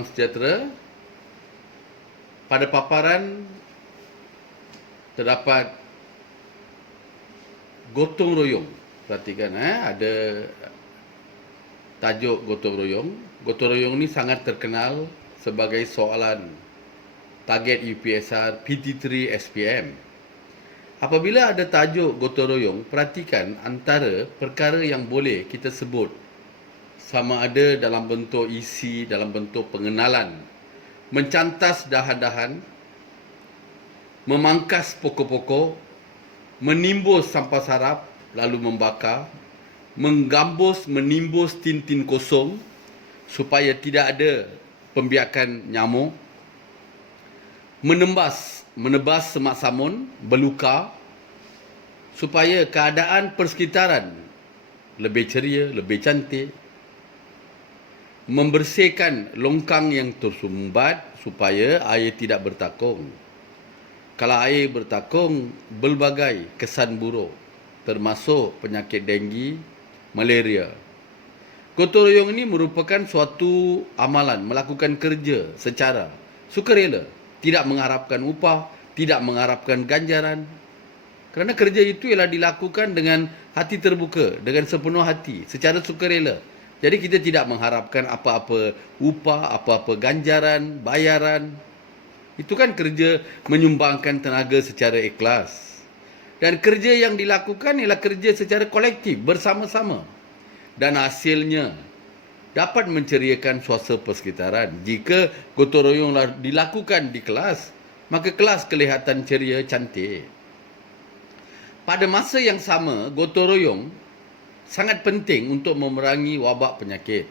salam sejahtera. Pada paparan terdapat gotong royong. Perhatikan, ada tajuk gotong royong. Gotong royong ni sangat terkenal sebagai soalan target UPSR PT3 SPM. Apabila ada tajuk gotong royong, perhatikan antara perkara yang boleh kita sebut sama ada dalam bentuk isi, dalam bentuk pengenalan, mencantas dahan-dahan, memangkas pokok-pokok, menimbus sampah sarap lalu membakar, menggambus, menimbus tin-tin kosong supaya tidak ada pembiakan nyamuk, menebas semak samun, berluka supaya keadaan persekitaran lebih ceria, lebih cantik, membersihkan longkang yang tersumbat supaya air tidak bertakung. Kalau air bertakung, berbagai kesan buruk termasuk penyakit denggi, malaria. Gotong royong ini merupakan suatu amalan melakukan kerja secara sukarela, tidak mengharapkan upah, tidak mengharapkan ganjaran. Kerana kerja itu ialah dilakukan dengan hati terbuka, dengan sepenuh hati, secara sukarela. Jadi kita tidak mengharapkan apa-apa upah, apa-apa ganjaran, bayaran. Itu kan kerja menyumbangkan tenaga secara ikhlas. Dan kerja yang dilakukan ialah kerja secara kolektif, bersama-sama. Dan hasilnya dapat menceriakan suasana persekitaran. Jika gotong royong dilakukan di kelas, maka kelas kelihatan ceria, cantik. Pada masa yang sama, gotong royong sangat penting untuk memerangi wabak penyakit.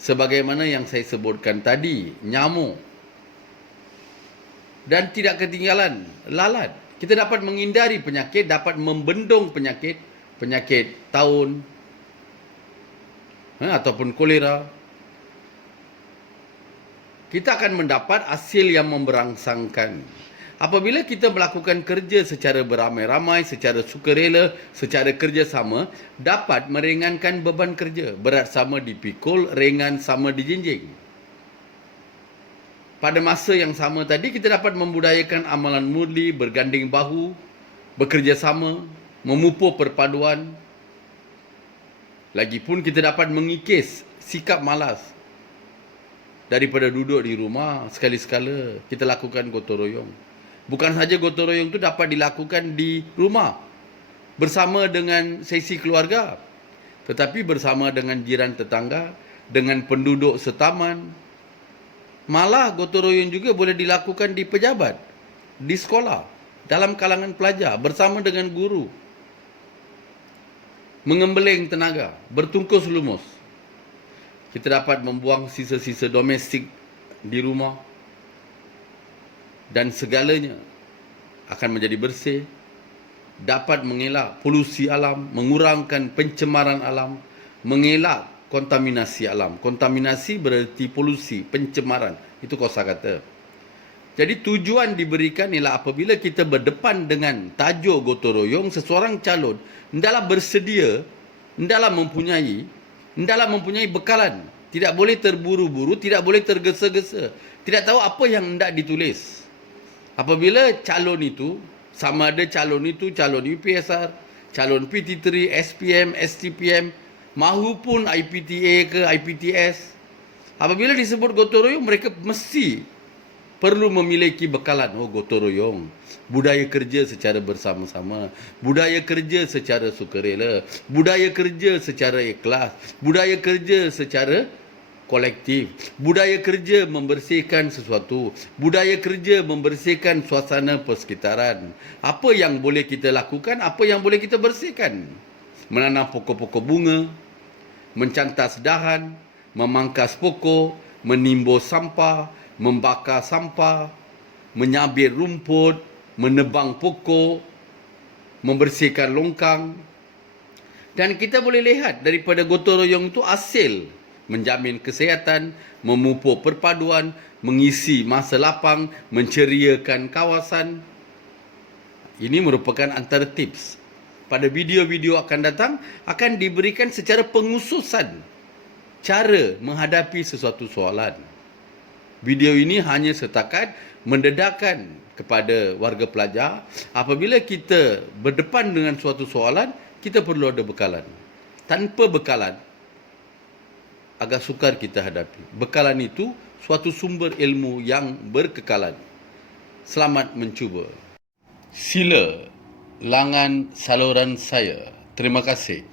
Sebagaimana yang saya sebutkan tadi, nyamuk. Dan tidak ketinggalan, lalat. Kita dapat menghindari penyakit, dapat membendung penyakit, penyakit taun ataupun kolera. Kita akan mendapat hasil yang memberangsangkan. Apabila kita melakukan kerja secara beramai-ramai, secara sukarela, secara kerjasama, dapat meringankan beban kerja. Berat sama dipikul, ringan sama dijinjing. Pada masa yang sama tadi, kita dapat membudayakan amalan murni, berganding bahu, bekerjasama, memupuk perpaduan. Lagipun kita dapat mengikis sikap malas. Daripada duduk di rumah, sekali-sekala kita lakukan gotong royong. Bukan saja gotong royong itu dapat dilakukan di rumah bersama dengan sesi keluarga, tetapi bersama dengan jiran tetangga, dengan penduduk setaman. Malah gotong royong juga boleh dilakukan di pejabat, di sekolah, dalam kalangan pelajar, bersama dengan guru. Mengembeling tenaga, bertungkus lumus. Kita dapat membuang sisa-sisa domestik di rumah. Dan segalanya akan menjadi bersih, dapat mengelak polusi alam, mengurangkan pencemaran alam, mengelak kontaminasi alam. Kontaminasi berarti polusi, pencemaran. Itu kosakata. Jadi tujuan diberikan ialah apabila kita berdepan dengan tajuk gotong royong, seseorang calon hendaklah bersedia, hendaklah mempunyai bekalan. Tidak boleh terburu-buru, tidak boleh tergesa-gesa. Tidak tahu apa yang hendak ditulis. Apabila calon itu, sama ada calon itu calon UPSR, calon PT3, SPM, STPM, mahupun IPTA ke IPTS, apabila disebut gotong royong, mereka mesti perlu memiliki bekalan. Oh, gotong royong, budaya kerja secara bersama-sama, budaya kerja secara sukarela, budaya kerja secara ikhlas, budaya kerja secara kolektif, budaya kerja membersihkan sesuatu, budaya kerja membersihkan suasana persekitaran. Apa yang boleh kita lakukan, apa yang boleh kita bersihkan? Menanam pokok-pokok bunga, mencantas dahan, memangkas pokok, menimbus sampah, membakar sampah, menyabit rumput, menebang pokok, membersihkan longkang. Dan kita boleh lihat daripada gotong royong itu hasil menjamin kesihatan, memupuk perpaduan, mengisi masa lapang, menceriakan kawasan. Ini merupakan antara tips. Pada video-video akan datang akan diberikan secara pengususan cara menghadapi sesuatu soalan. Video ini hanya setakat mendedahkan kepada warga pelajar apabila kita berdepan dengan suatu soalan, kita perlu ada bekalan. Tanpa bekalan, agak sukar kita hadapi. Bekalan itu suatu sumber ilmu yang berkekalan. Selamat mencuba. Sila langan saluran saya. Terima kasih.